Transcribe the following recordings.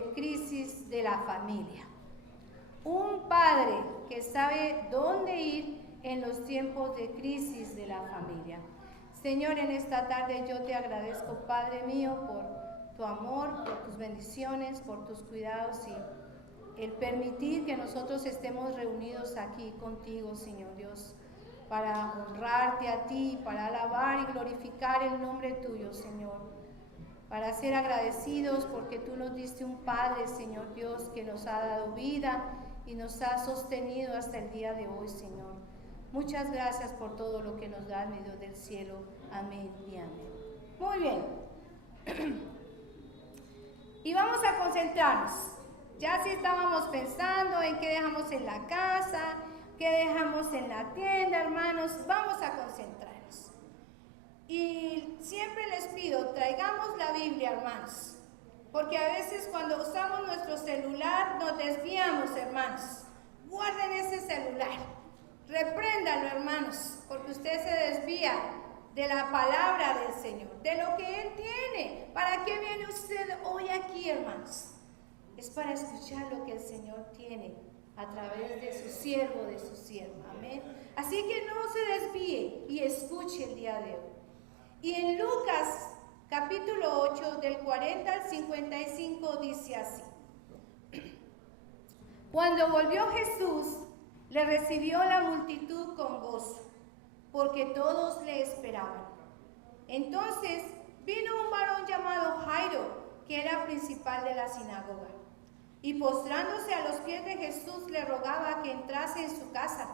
de crisis de la familia. Un padre que sabe dónde ir en los tiempos de crisis de la familia. Señor, en esta tarde yo te agradezco, Padre mío, por tu amor, por tus bendiciones, por tus cuidados y el permitir que nosotros estemos reunidos aquí contigo, Señor Dios, para honrarte a ti, para alabar y glorificar el nombre tuyo, Señor, para ser agradecidos porque tú nos diste un Padre, Señor Dios, que nos ha dado vida y nos ha sostenido hasta el día de hoy, Señor. Muchas gracias por todo lo que nos da en medio del cielo. Amén y amén. Muy bien. Y vamos a concentrarnos. Ya si estábamos pensando en qué dejamos en la casa, qué dejamos en la tienda, hermanos, vamos a concentrarnos. Y siempre les pido, traigamos la Biblia, hermanos, porque a veces cuando usamos nuestro celular nos desviamos, hermanos. Guarden ese celular, repréndalo, hermanos, porque usted se desvía de la palabra del Señor, de lo que Él tiene. ¿Para qué viene usted hoy aquí, hermanos? Es para escuchar lo que el Señor tiene a través de su siervo, de su sierva. Amén. Así que no se desvíe y escuche el día de hoy. Y en Lucas capítulo 8, del 40 al 55, dice así. Cuando volvió Jesús, le recibió la multitud con gozo, porque todos le esperaban. Entonces vino un varón llamado Jairo, que era principal de la sinagoga, y postrándose a los pies de Jesús le rogaba que entrase en su casa,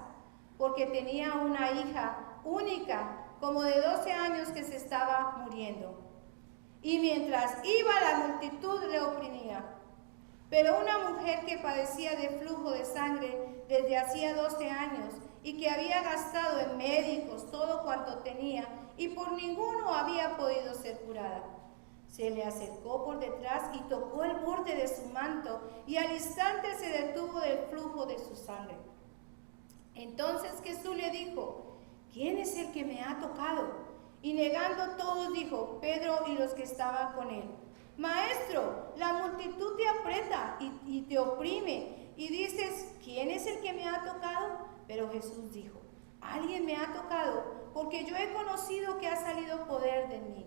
porque tenía una hija única, como de 12 años, que se estaba muriendo. Y mientras iba, la multitud le oprimía. Pero una mujer que padecía de flujo de sangre desde hacía 12 años y que había gastado en médicos todo cuanto tenía y por ninguno había podido ser curada, se le acercó por detrás y tocó el borde de su manto, y al instante se detuvo del flujo de su sangre. Entonces Jesús le dijo: ¿quién es el que me ha tocado? Y negando todos, dijo Pedro y los que estaban con él: Maestro, la multitud te aprieta y te oprime, y dices: ¿quién es el que me ha tocado? Pero Jesús dijo: alguien me ha tocado, porque yo he conocido que ha salido poder de mí.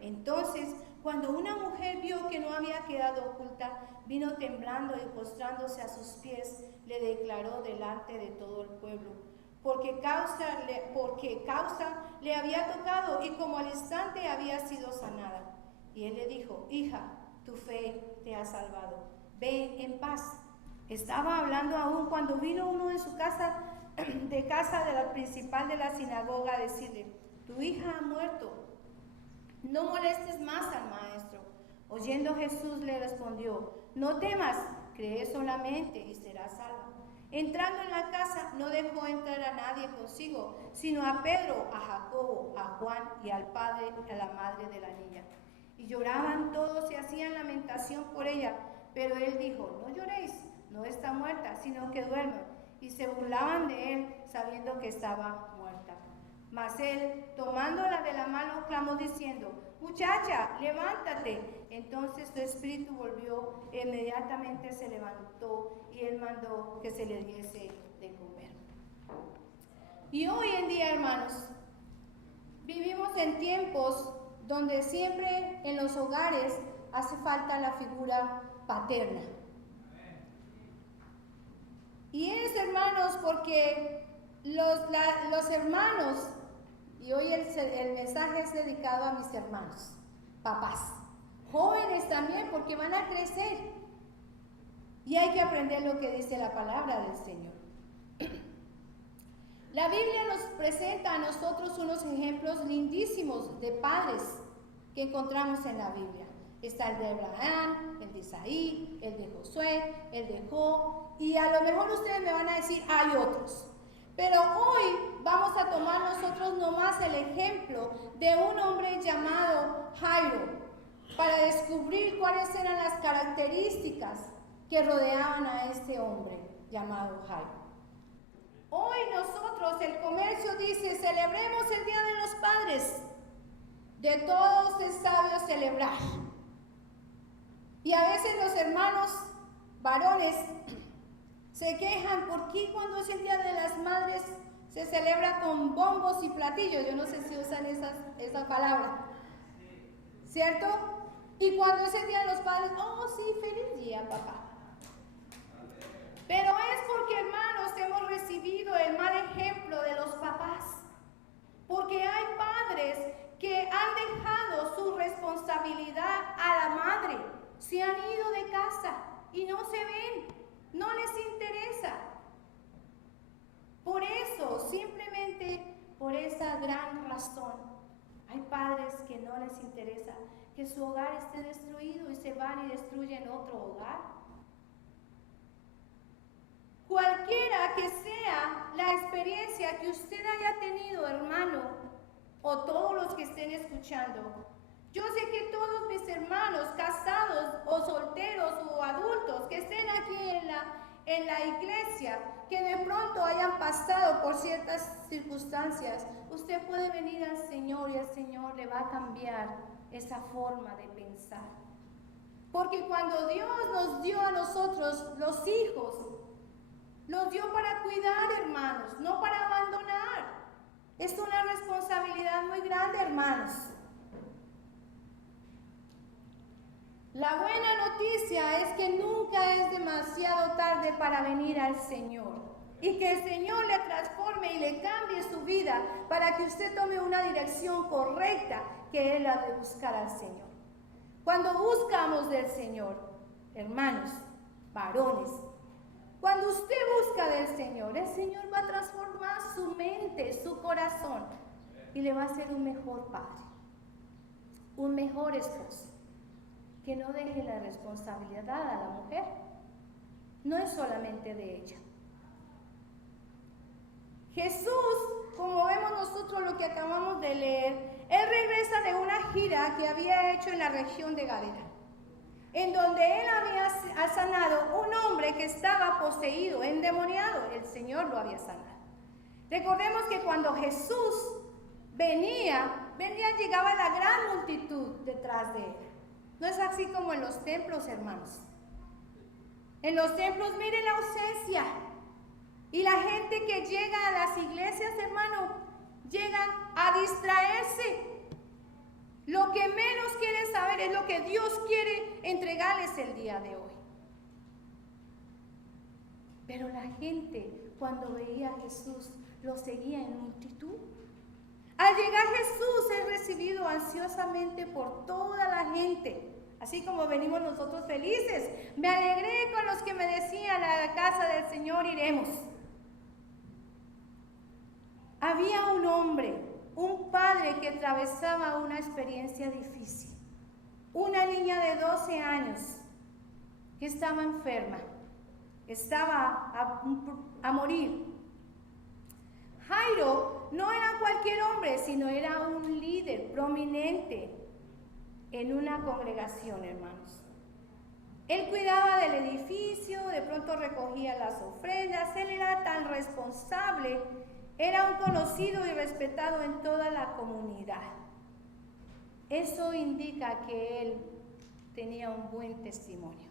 Entonces, cuando una mujer vio que no había quedado oculta, vino temblando y postrándose a sus pies, le declaró delante de todo el pueblo porque causa le había tocado, y como al instante había sido sanada. Y él le dijo: hija, tu fe te ha salvado, ve en paz. Estaba hablando aún cuando vino uno en su casa, de la principal de la sinagoga, a decirle: tu hija ha muerto, no molestes más al maestro. Oyendo Jesús le respondió: no temas, cree solamente y serás salva. Entrando en la casa, no dejó entrar a nadie consigo, sino a Pedro, a Jacobo, a Juan y al padre y a la madre de la niña. Y lloraban todos y hacían lamentación por ella. Pero él dijo: no lloréis, no está muerta, sino que duerme. Y se burlaban de él, sabiendo que estaba muerta. Mas él, tomándola de la mano, clamó diciendo: muchacha, levántate. Entonces su espíritu volvió, e inmediatamente se levantó, y él mandó que se le diese de comer. Y hoy en día, hermanos, vivimos en tiempos donde siempre en los hogares hace falta la figura paterna. Y es, hermanos, porque los hermanos, y hoy el mensaje es dedicado a mis hermanos, papás, jóvenes también, porque van a crecer. Y hay que aprender lo que dice la palabra del Señor. La Biblia nos presenta a nosotros unos ejemplos lindísimos de padres que encontramos en la Biblia. Está el de Abraham, el de Isaí, el de Josué, el de Job, y a lo mejor ustedes me van a decir: hay otros. Pero hoy vamos a tomar nosotros nomás el ejemplo de un hombre llamado Jairo, para descubrir cuáles eran las características que rodeaban a este hombre llamado Jairo. Hoy nosotros, el comercio dice: celebremos el Día de los Padres. De todos es sabio celebrar. Y a veces los hermanos varones se quejan por qué cuando es el Día de las Madres se celebra con bombos y platillos. Yo no sé si usan esa palabra, ¿cierto? Y cuando es el Día de los Padres, oh sí, feliz día, papá. Pero es porque, hermanos, hemos recibido el mal ejemplo de los papás. Porque hay padres que han dejado su responsabilidad a la madre. Se han ido de casa y no se ven, no les interesa. Por eso, simplemente por esa gran razón, hay padres que no les interesa que su hogar esté destruido y se van y destruyen otro hogar. Cualquiera que sea la experiencia que usted haya tenido, hermano, o todos los que estén escuchando, yo sé que todos mis hermanos, casados o solteros o adultos que estén aquí en la iglesia, que de pronto hayan pasado por ciertas circunstancias, usted puede venir al Señor y el Señor le va a cambiar esa forma de pensar. Porque cuando Dios nos dio a nosotros los hijos, nos dio para cuidar, hermanos, no para abandonar. Es una responsabilidad muy grande, hermanos. La buena noticia es que nunca es demasiado tarde para venir al Señor. Y que el Señor le transforme y le cambie su vida para que usted tome una dirección correcta, que es la de buscar al Señor. Cuando buscamos del Señor, hermanos, varones, cuando usted busca del Señor, el Señor va a transformar su mente, su corazón, y le va a hacer un mejor padre, un mejor esposo, que no deje la responsabilidad a la mujer. No es solamente de ella. Jesús, como vemos nosotros lo que acabamos de leer, Él regresa de una gira que había hecho en la región de Gadara, en donde Él había sanado un hombre que estaba poseído, endemoniado. El Señor lo había sanado. Recordemos que cuando Jesús llegaba la gran multitud detrás de Él. No es así como en los templos, hermanos. En los templos, miren la ausencia. Y la gente que llega a las iglesias, hermano, llegan a distraerse. Lo que menos quieren saber es lo que Dios quiere entregarles el día de hoy. Pero la gente, cuando veía a Jesús, lo seguía en multitud. Al llegar Jesús es recibido ansiosamente por toda la gente, así como venimos nosotros felices. Me alegré con los que me decían: a la casa del Señor iremos. Había un hombre, un padre que atravesaba una experiencia difícil. Una niña de 12 años que estaba enferma, estaba a morir. Jairo no era cualquier hombre, sino era un líder prominente en una congregación, hermanos. Él cuidaba del edificio, de pronto recogía las ofrendas, él era tan responsable, era un conocido y respetado en toda la comunidad. Eso indica que él tenía un buen testimonio.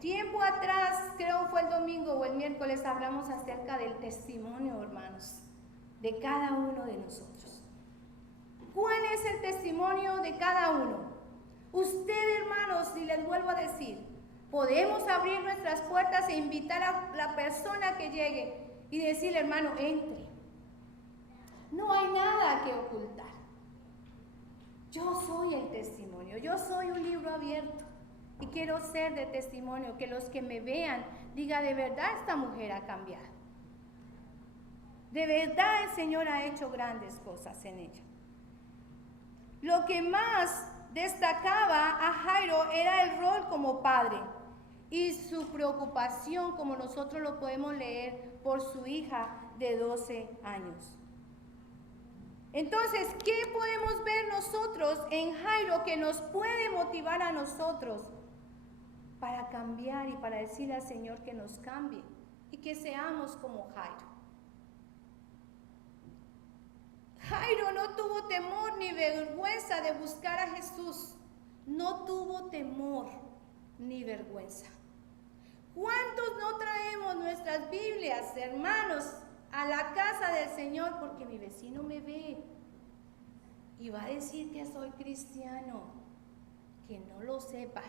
Tiempo atrás, creo fue el domingo o el miércoles, hablamos acerca del testimonio, hermanos, de cada uno de nosotros. ¿Cuál es el testimonio de cada uno? Usted, hermanos, y les vuelvo a decir, podemos abrir nuestras puertas e invitar a la persona que llegue y decirle: hermano, entre. No hay nada que ocultar. Yo soy el testimonio, yo soy un libro abierto. Y quiero ser de testimonio, que los que me vean digan: de verdad esta mujer ha cambiado. De verdad el Señor ha hecho grandes cosas en ella. Lo que más destacaba a Jairo era el rol como padre y su preocupación, como nosotros lo podemos leer, por su hija de 12 años. Entonces, ¿qué podemos ver nosotros en Jairo que nos puede motivar a nosotros para cambiar y para decirle al Señor que nos cambie y que seamos como Jairo? Jairo no tuvo temor ni vergüenza de buscar a Jesús. no tuvo temor ni vergüenza. ¿Cuántos no traemos nuestras Biblias, hermanos, a la casa del Señor porque mi vecino me ve y va a decir que soy cristiano? Que no lo sepa.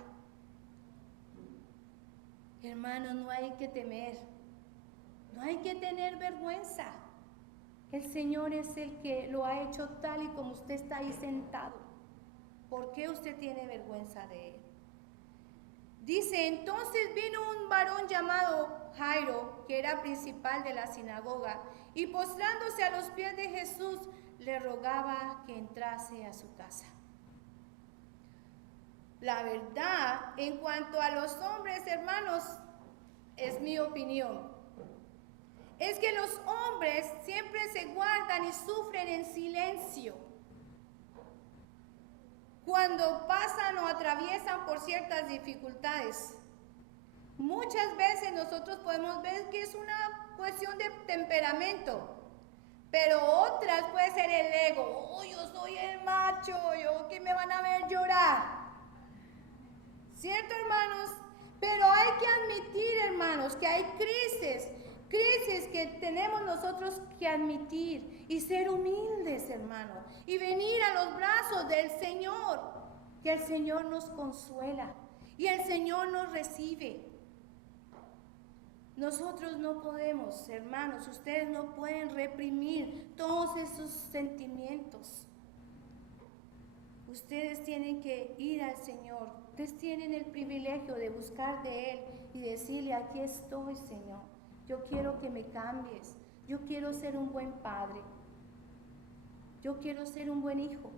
Hermanos, no hay que temer, no hay que tener vergüenza. El Señor es el que lo ha hecho tal y como usted está ahí sentado. ¿Por qué usted tiene vergüenza de Él? Dice, entonces vino un varón llamado Jairo, que era principal de la sinagoga, y postrándose a los pies de Jesús, le rogaba que entrase a su casa. La verdad, en cuanto a los hombres, hermanos, es mi opinión. Es que los hombres siempre se guardan y sufren en silencio cuando pasan o atraviesan por ciertas dificultades. Muchas veces nosotros podemos ver que es una cuestión de temperamento, pero otras puede ser el ego. Oh, yo soy el macho, yo que me van a ver llorar. ¿Cierto, hermanos? Pero hay que admitir, hermanos, que hay crisis que tenemos nosotros que admitir y ser humildes, hermano, y venir a los brazos del Señor, que el Señor nos consuela y el Señor nos recibe. Nosotros no podemos, hermanos, ustedes no pueden reprimir todos esos sentimientos. Ustedes tienen que ir al Señor. Ustedes tienen el privilegio de buscar de Él y decirle, aquí estoy, Señor. Yo quiero que me cambies. Yo quiero ser un buen padre. Yo quiero ser un buen hijo.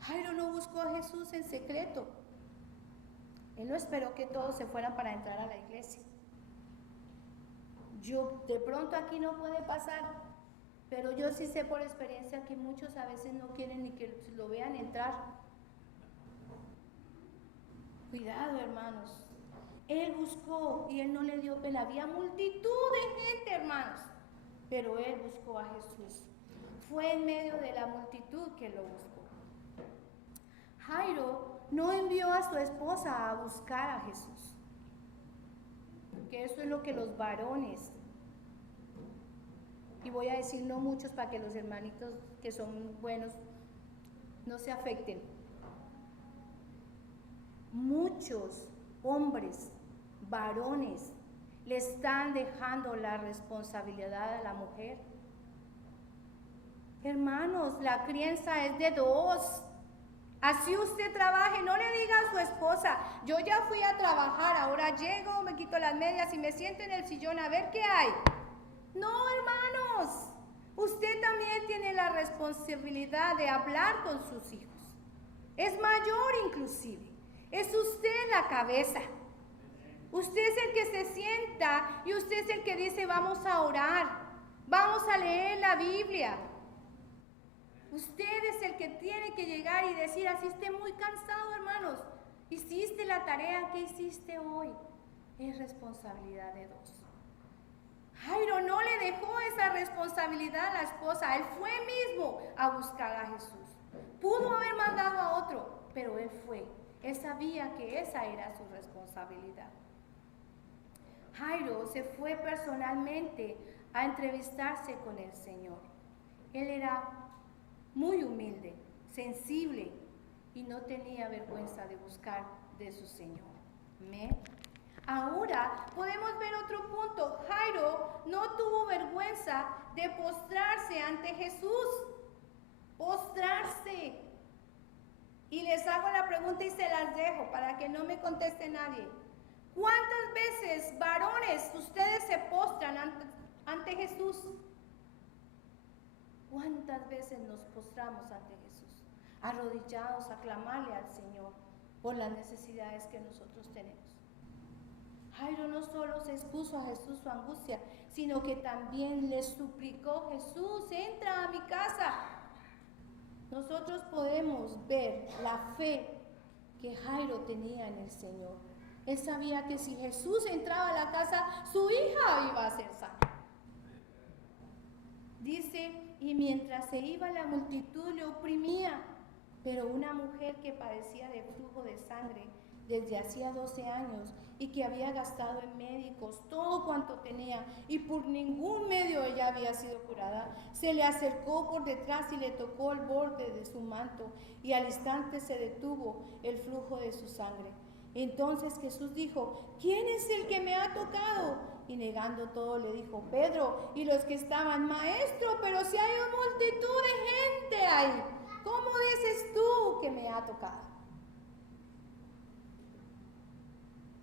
Jairo no buscó a Jesús en secreto. Él no esperó que todos se fueran para entrar a la iglesia. De pronto aquí no puede pasar, pero yo sí sé por experiencia que muchos a veces no quieren ni que lo vean entrar. Cuidado, hermanos. Él buscó y Él no le dio pena. Había multitud de gente, hermanos, pero Él buscó a Jesús. Fue en medio de la multitud que lo buscó. Jairo no envió a su esposa a buscar a Jesús, porque eso es lo que los varones, y voy a decir no muchos para que los hermanitos que son buenos no se afecten. Muchos hombres, varones, le están dejando la responsabilidad a la mujer. Hermanos, la crianza es de dos. Así usted trabaje, no le diga a su esposa, yo ya fui a trabajar, ahora llego, me quito las medias y me siento en el sillón a ver qué hay. No, hermanos, usted también tiene la responsabilidad de hablar con sus hijos. Es mayor inclusive, es usted la cabeza. Usted es el que se sienta y usted es el que dice vamos a orar, vamos a leer la Biblia. Usted es el que tiene que llegar y decir, así esté muy cansado, hermanos, hiciste la tarea que hiciste hoy. Es responsabilidad de dos. Jairo no le dejó esa responsabilidad a la esposa, él fue mismo a buscar a Jesús. Pudo haber mandado a otro, pero él fue. Él sabía que esa era su responsabilidad. Jairo se fue personalmente a entrevistarse con el Señor. Él era muy humilde, sensible y no tenía vergüenza de buscar de su Señor. ¿Me? Ahora podemos ver otro punto. Jairo no tuvo vergüenza de postrarse ante Jesús. Postrarse. Y les hago la pregunta y se las dejo para que no me conteste nadie. ¿Cuántas veces, varones, ustedes se postran ante Jesús? ¿Cuántas veces nos postramos ante Jesús? Arrodillados a clamarle al Señor por las necesidades que nosotros tenemos. Jairo no solo se expuso a Jesús su angustia, sino que también le suplicó, Jesús, entra a mi casa. Nosotros podemos ver la fe que Jairo tenía en el Señor. Él sabía que si Jesús entraba a la casa, su hija iba a ser sana. Dice, y mientras se iba la multitud le oprimía, Pero una mujer que padecía de flujo de sangre desde hacía 12 años y que había gastado en médicos todo cuanto tenía y por ningún medio ella había sido curada, se le acercó por detrás y le tocó el borde de su manto y al instante se detuvo el flujo de su sangre. Entonces Jesús dijo: ¿quién es el que me ha tocado? Y negando todo le dijo: Pedro y los que estaban: Maestro, pero si hay una multitud de gente ahí, ¿cómo dices tú que me ha tocado?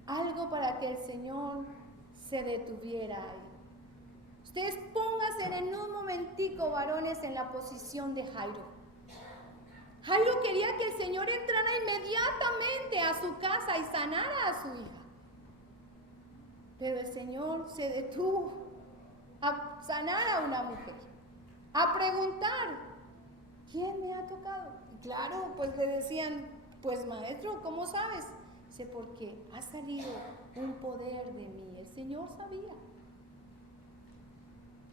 Algo para que el Señor se detuviera ahí. Ustedes pónganse en un momentico, varones, en la posición de Jairo. Jairo quería que el Señor entrara inmediatamente a su casa y sanara a su hija. Pero el Señor se detuvo a sanar a una mujer, a preguntar: ¿quién me ha tocado? Y claro, pues le decían: pues maestro, ¿cómo sabes? Dice: porque ha salido un poder de mí. El Señor sabía.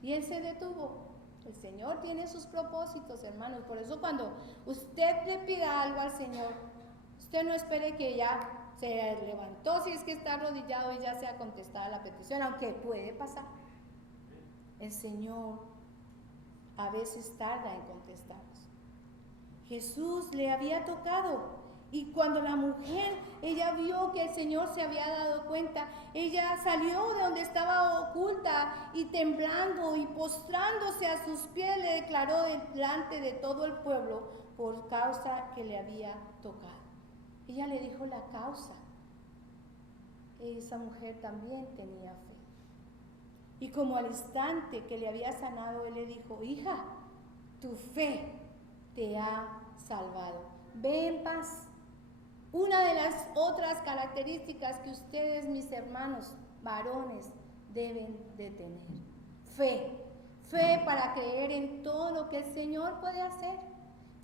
Y él se detuvo. El Señor tiene sus propósitos, hermanos. Por eso cuando usted le pida algo al Señor, usted no espere que ya se levantó, si es que está arrodillado, y ya sea contestada la petición, aunque puede pasar. El Señor a veces tarda en contestarnos. Jesús le había tocado. Y cuando la mujer, ella vio que el Señor se había dado cuenta, ella salió de donde estaba oculta y temblando y postrándose a sus pies le declaró delante de todo el pueblo por causa que le había tocado. Ella le dijo la causa. Esa mujer también tenía fe. Y como al instante que le había sanado, él le dijo: hija, tu fe te ha salvado. Ve en paz. Una de las otras características que ustedes, mis hermanos varones, deben de tener: fe. Fe para creer en todo lo que el Señor puede hacer.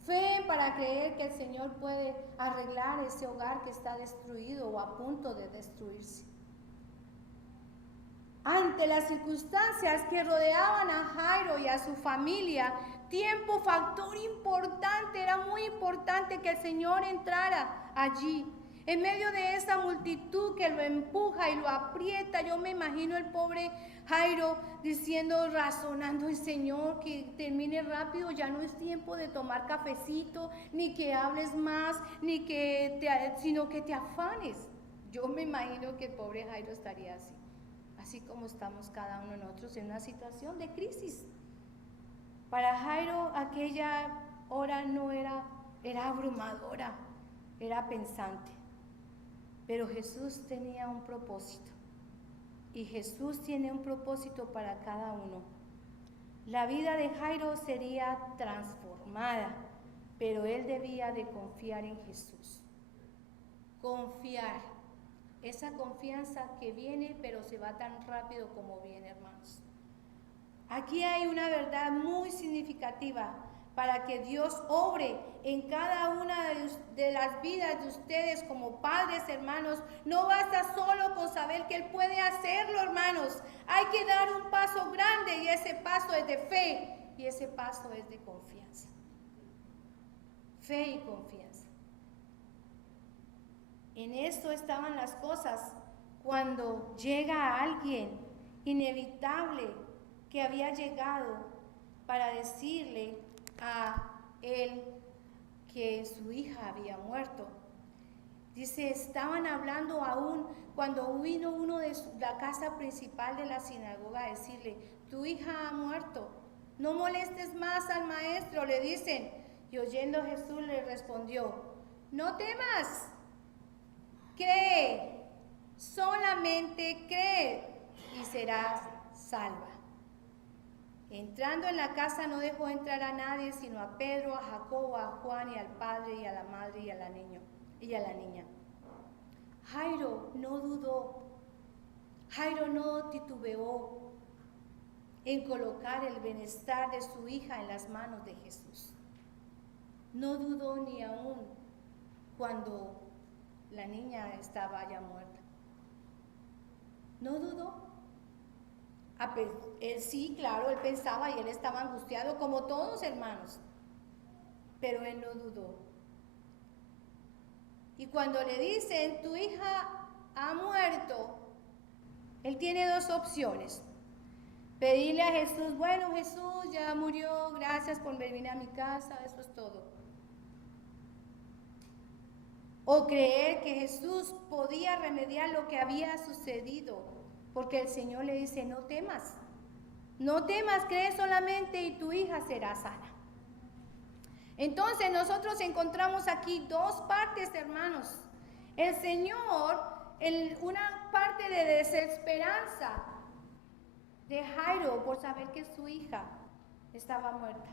Fe para creer que el Señor puede arreglar ese hogar que está destruido o a punto de destruirse. Ante las circunstancias que rodeaban a Jairo y a su familia, tiempo, factor importante, era muy importante que el Señor entrara allí. En medio de esa multitud que lo empuja y lo aprieta, yo me imagino el pobre Jairo diciendo, razonando: el Señor, que termine rápido, ya no es tiempo de tomar cafecito, ni que hables más, sino que te afanes. Yo me imagino que el pobre Jairo estaría así como estamos cada uno de nosotros en una situación de crisis. Para Jairo aquella hora no era abrumadora, era pensante. Pero Jesús tenía un propósito. Y Jesús tiene un propósito para cada uno. La vida de Jairo sería transformada, pero él debía de confiar en Jesús. Confiar. Esa confianza que viene, pero se va tan rápido como viene, hermanos. Aquí hay una verdad muy significativa para que Dios obre en cada una de las vidas de ustedes como padres, hermanos. No basta solo con saber que Él puede hacerlo, hermanos. Hay que dar un paso grande, y ese paso es de fe, y ese paso es de confianza. Fe y confianza. En esto estaban las cosas cuando llega alguien inevitable que había llegado para decirle a él que su hija había muerto. Dice, estaban hablando aún cuando vino uno de la casa principal de la sinagoga a decirle: tu hija ha muerto, no molestes más al maestro, le dicen. Y oyendo Jesús le respondió: no temas, cree, solamente cree y serás salva. Entrando en la casa no dejó entrar a nadie sino a Pedro, a Jacobo, a Juan y al padre y a la madre y a la niña. Jairo no dudó, Jairo no titubeó en colocar el bienestar de su hija en las manos de Jesús. No dudó ni aún cuando la niña estaba ya muerta. No dudó. Él sí, claro, él pensaba y él estaba angustiado como todos, hermanos, pero él no dudó. Y cuando le dicen, tu hija ha muerto, él tiene dos opciones. Pedirle a Jesús, bueno, Jesús ya murió, gracias por venir a mi casa, eso es todo. O creer que Jesús podía remediar lo que había sucedido, porque el Señor le dice, no temas, cree solamente y tu hija será sana. Entonces nosotros encontramos aquí dos partes, hermanos. El Señor, una parte de desesperanza de Jairo por saber que su hija estaba muerta.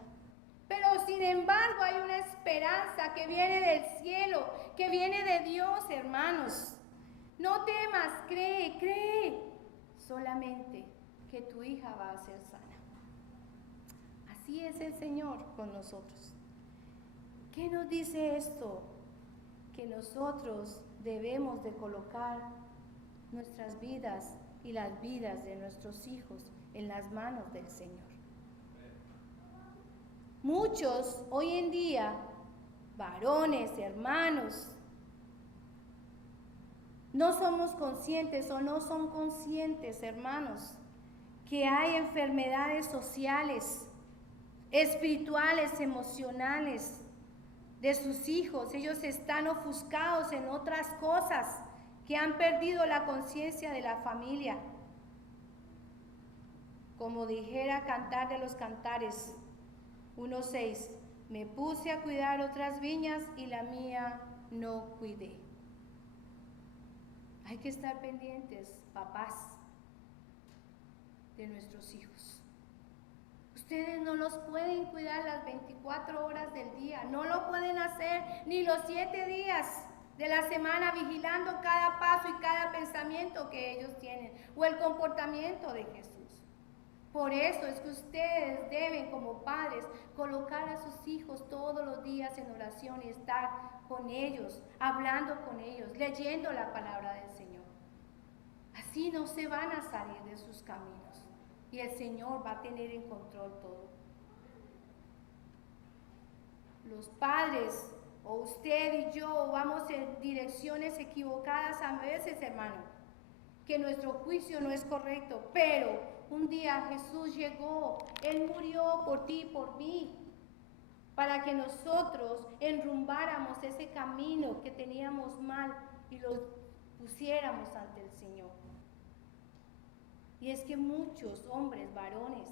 Pero sin embargo hay una esperanza que viene del cielo, que viene de Dios, hermanos. No temas, cree solamente que tu hija va a ser sana. Así es el Señor con nosotros. ¿Qué nos dice esto? Que nosotros debemos de colocar nuestras vidas y las vidas de nuestros hijos en las manos del Señor. Muchos hoy en día, varones, hermanos, no somos conscientes o no son conscientes, hermanos, que hay enfermedades sociales, espirituales, emocionales de sus hijos. Ellos están ofuscados en otras cosas, que han perdido la conciencia de la familia. Como dijera Cantar de los Cantares 1:6, me puse a cuidar otras viñas y la mía no cuidé. Hay que estar pendientes, papás, de nuestros hijos. Ustedes no los pueden cuidar las 24 horas del día, no lo pueden hacer ni los 7 días de la semana, vigilando cada paso y cada pensamiento que ellos tienen, o el comportamiento de Jesús. Por eso es que ustedes deben, como padres, colocar a sus hijos todos los días en oración y estar con ellos, hablando con ellos, leyendo la palabra del Señor. Así no se van a salir de sus caminos y el Señor va a tener en control todo. Los padres, o usted y yo, vamos en direcciones equivocadas a veces, hermano, que nuestro juicio no es correcto, pero un día Jesús llegó, Él murió por ti y por mí, para que nosotros enrumbáramos ese camino que teníamos mal y lo pusiéramos ante el Señor. Y es que muchos hombres, varones,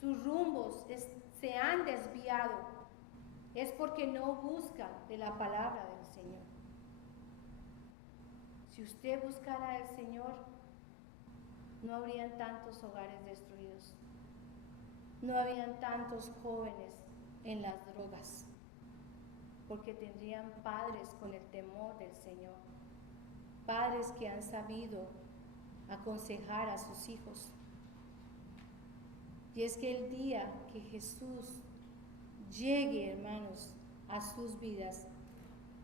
sus rumbos se han desviado. Es porque no buscan de la palabra del Señor. Si usted buscara al Señor, no habrían tantos hogares destruidos. No habrían tantos jóvenes en las drogas, porque tendrían padres con el temor del Señor. Padres que han sabido aconsejar a sus hijos. Y es que el día que Jesús llegue, hermanos, a sus vidas,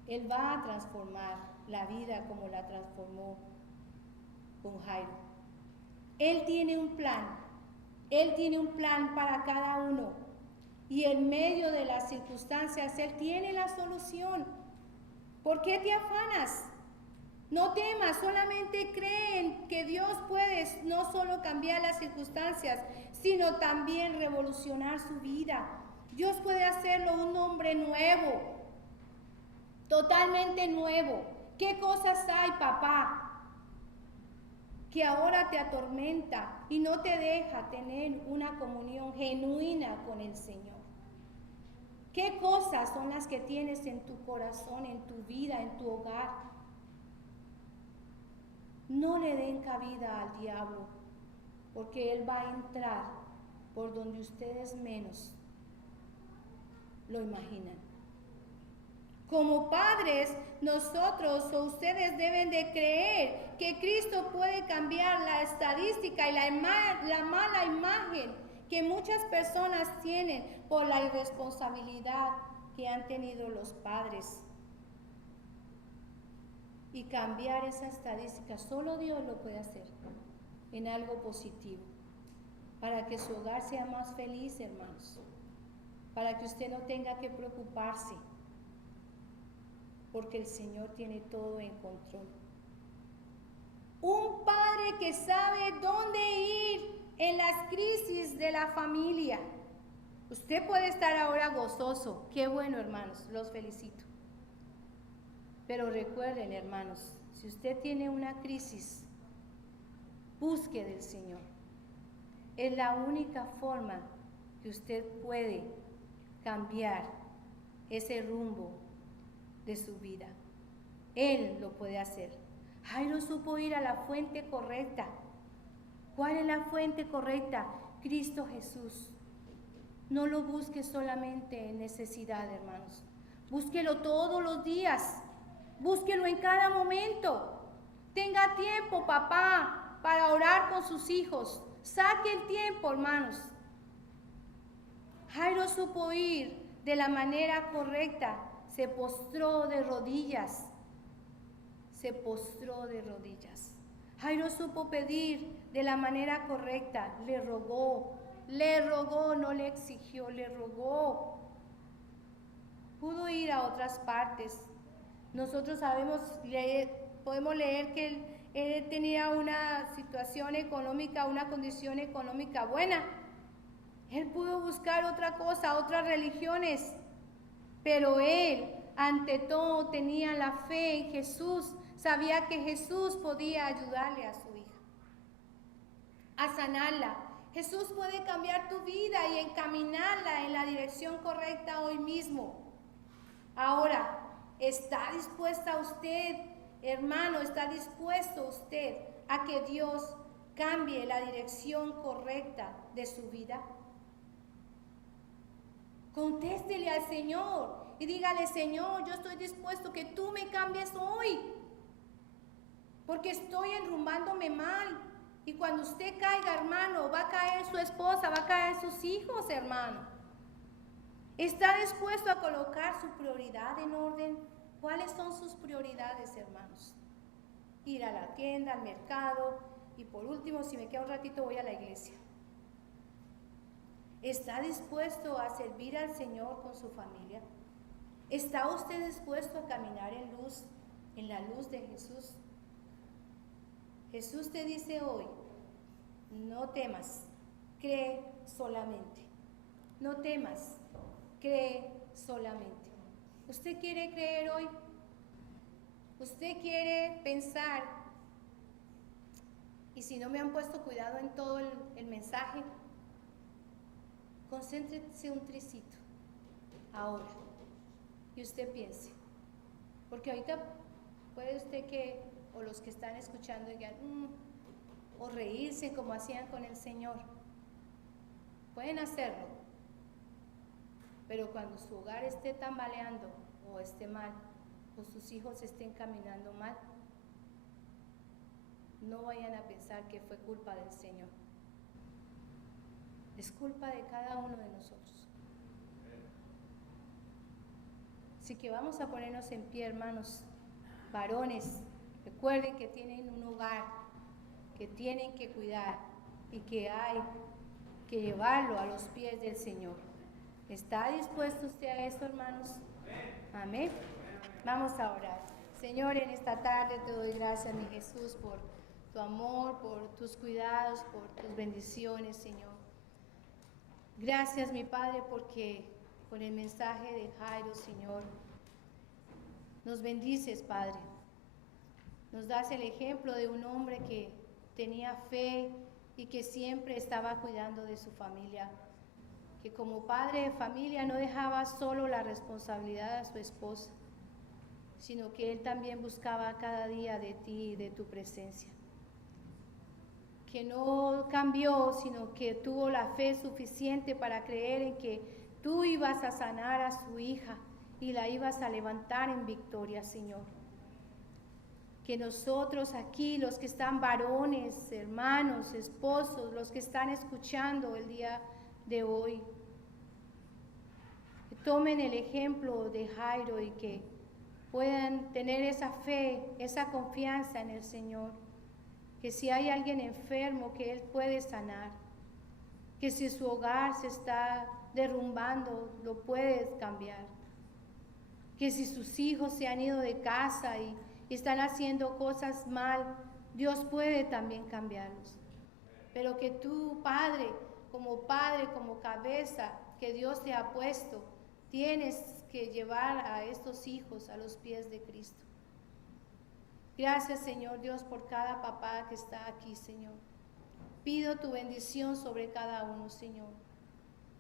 Él va a transformar la vida como la transformó con Jairo. Él tiene un plan para cada uno, y en medio de las circunstancias Él tiene la solución. ¿Por qué te afanas? No temas, solamente cree que Dios puede no solo cambiar las circunstancias, sino también revolucionar su vida. Dios puede hacerlo un hombre nuevo, totalmente nuevo. ¿Qué cosas hay, papá, que ahora te atormenta y no te deja tener una comunión genuina con el Señor? ¿Qué cosas son las que tienes en tu corazón, en tu vida, en tu hogar? No le den cabida al diablo, porque él va a entrar por donde ustedes menos lo imaginan. Como padres, nosotros o ustedes deben de creer que Cristo puede cambiar la estadística y la mala imagen que muchas personas tienen por la irresponsabilidad que han tenido los padres. Y cambiar esa estadística, solo Dios lo puede hacer en algo positivo, para que su hogar sea más feliz, hermanos, para que usted no tenga que preocuparse. porque el Señor tiene todo en control. Un padre que sabe dónde ir en las crisis de la familia. Usted puede estar ahora gozoso. Qué bueno, hermanos, los felicito. Pero recuerden, hermanos, si usted tiene una crisis, busque del Señor. Es la única forma que usted puede cambiar ese rumbo de su vida. Él lo puede hacer. Jairo supo ir a la fuente correcta. ¿Cuál es la fuente correcta? Cristo Jesús. No lo busque solamente en necesidad, hermanos. Búsquelo todos los días. Búsquelo en cada momento. Tenga tiempo, papá, para orar con sus hijos. Saque el tiempo, hermanos. Jairo supo ir de la manera correcta. Se postró de rodillas. Se postró de rodillas. Jairo supo pedir de la manera correcta. Le rogó, no le exigió, le rogó. Pudo ir a otras partes. Nosotros podemos leer que él tenía una situación económica, una condición económica buena. Él pudo buscar otra cosa, otras religiones, pero él, ante todo, tenía la fe en Jesús. Sabía que Jesús podía ayudarle a su hija, a sanarla. Jesús puede cambiar tu vida y encaminarla en la dirección correcta hoy mismo. Ahora, ¿está dispuesta usted, hermano, está dispuesto usted a que Dios cambie la dirección correcta de su vida? Contéstele al Señor y dígale: Señor, yo estoy dispuesto que tú me cambies hoy, porque estoy enrumbándome mal. Y cuando usted caiga, hermano, va a caer su esposa, va a caer sus hijos, hermano. ¿Está dispuesto a colocar su prioridad en orden? ¿Cuáles son sus prioridades, hermanos? Ir a la tienda, al mercado, y por último, si me queda un ratito, voy a la iglesia. ¿Está dispuesto a servir al Señor con su familia? ¿Está usted dispuesto a caminar en la luz de Jesús? Jesús te dice hoy: no temas, cree solamente. No temas, cree solamente. ¿Usted quiere creer hoy? ¿Usted quiere pensar? Y si no me han puesto cuidado en todo el mensaje, concéntrese un tricito ahora y usted piense, porque ahorita puede usted o los que están escuchando digan, o reírse como hacían con el Señor. Pueden hacerlo, pero cuando su hogar esté tambaleando o esté mal, o sus hijos estén caminando mal, no vayan a pensar que fue culpa del Señor. Es culpa de cada uno de nosotros. Así que vamos a ponernos en pie, hermanos, varones. Recuerden que tienen un hogar, que tienen que cuidar y que hay que llevarlo a los pies del Señor. ¿Está dispuesto usted a eso, hermanos? Amén. Vamos a orar. Señor, en esta tarde te doy gracias, mi Jesús, por tu amor, por tus cuidados, por tus bendiciones, Señor. Gracias, mi Padre, porque con el mensaje de Jairo, Señor, nos bendices, Padre. Nos das el ejemplo de un hombre que tenía fe y que siempre estaba cuidando de su familia, que como padre de familia no dejaba solo la responsabilidad a su esposa, sino que él también buscaba cada día de ti y de tu presencia. Que no cambió, sino que tuvo la fe suficiente para creer en que tú ibas a sanar a su hija y la ibas a levantar en victoria, Señor. Que nosotros aquí, los que están varones, hermanos, esposos, los que están escuchando el día de hoy, que tomen el ejemplo de Jairo y que puedan tener esa fe, esa confianza en el Señor. Que si hay alguien enfermo, que Él puede sanar. Que si su hogar se está derrumbando, lo puedes cambiar. que si sus hijos se han ido de casa y están haciendo cosas mal, Dios puede también cambiarlos. Pero que tú, Padre, como cabeza que Dios te ha puesto, tienes que llevar a estos hijos a los pies de Cristo. Gracias, Señor Dios, por cada papá que está aquí, Señor. Pido tu bendición sobre cada uno, Señor.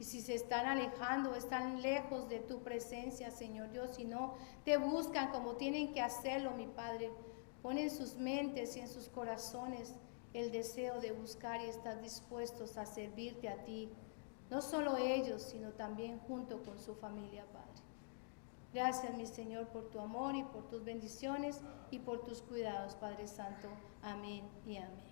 Y si se están alejando, están lejos de tu presencia, Señor Dios, si no te buscan como tienen que hacerlo, mi Padre, pon en sus mentes y en sus corazones el deseo de buscar y estar dispuestos a servirte a ti. No solo ellos, sino también junto con su familia, Padre. Gracias, mi Señor, por tu amor y por tus bendiciones y por tus cuidados, Padre Santo. Amén y amén.